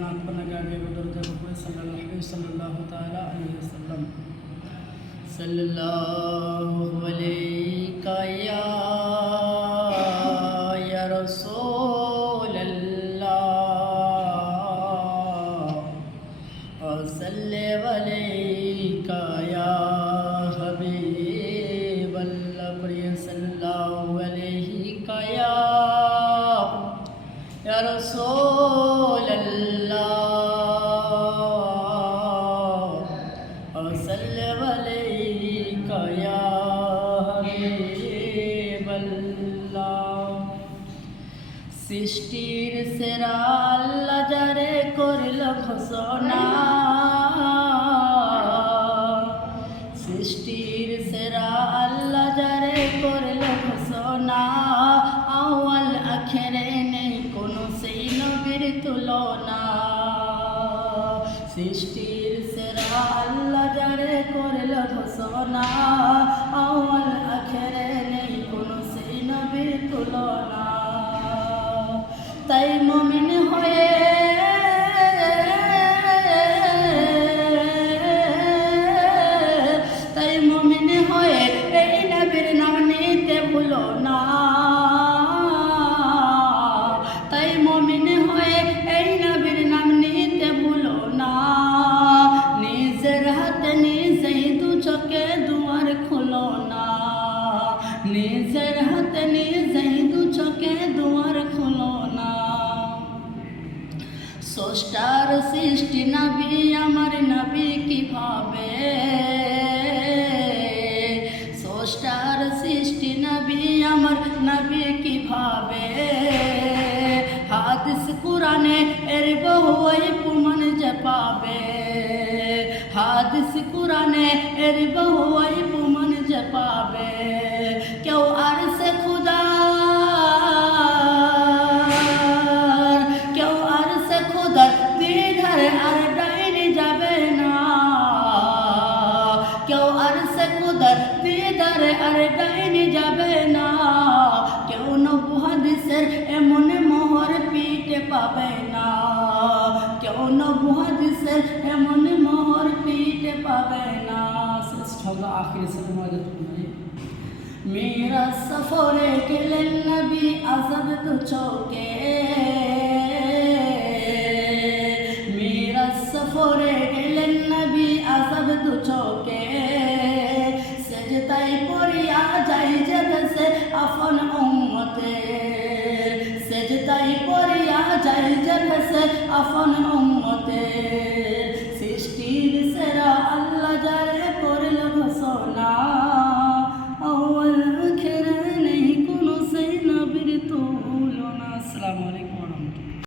नाक पना के आगे वो दर्जा को पूरे सल्लल्लाहु ताला अलैहि वसल्लम सल्लल्लाहु अलैका या रसूल अल्लाह और सल्ले अलैका या हबीब अल्लाह प्रिय सल्लल्लाहु अलैका या रसूल अल्लाह और सल्ले अलैका या हबीब अल्लाह সৃষ্টির সেরা আল্লাহ যারে করল ঘোষণা সৃষ্টির সেরা আল্লাহ যারে করল ঘোষণা আউয়াল আখেরে নেই কোনো সেই নবীর তুলনা সৃষ্টির সেরা আল্লাহ যারে করল ঘোষণা আউয়াল আখেরে নেই কোনো সেই নবীর তুলনা তাই মুমিন হয়ে এই নবীর নাম নিতে ভুলো না তাই মুমিন হয়ে এই নবীর নাম নিতে ভুলো না নিজের হাতে নিজেই দু চোখে দুয়ার খুলো না নিজের হাতে নিজেই দু চোখে দুয়ার খুলো না স্রষ্টার সৃষ্টি নবী আমার নবী কিভাবে স্রষ্টার সৃষ্টি নবী আমার নবী কিভাবে হাদিস কুরআনে এর বহুই প্রমাণ যে পাবে হাদিস কুরআনে এর বহুই প্রমাণ যে পাবে কেউ আর সে খুদা আর ডাইনি যাবে না কেউ আর সে খুদার দিদারে আর ডাইনি যাবে না কেউ নবী হাদিসের এমন মোহর পিঠে পাবে না কেউ নবী হাদিসের এমন মোহর পিঠে পাবে না শ্রেষ্ঠ হলো আখির সাথে মজা মেরা সফরে গেলেন নবী আজব তো চৌকে